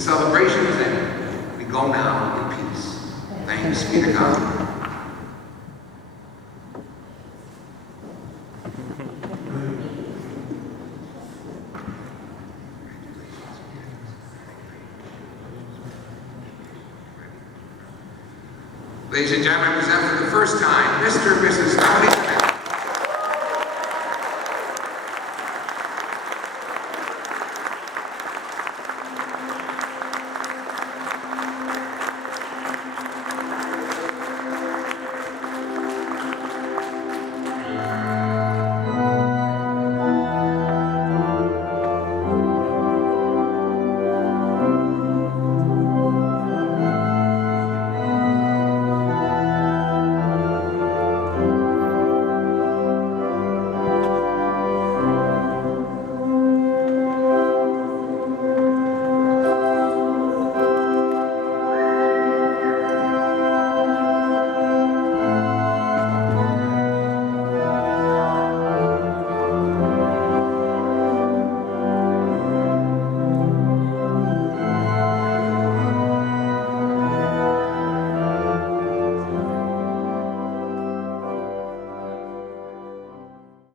celebration is ended. We go now in peace. Thanks be to God. Ladies and gentlemen, present for the first time, Mr. and Mrs. Tony Smith.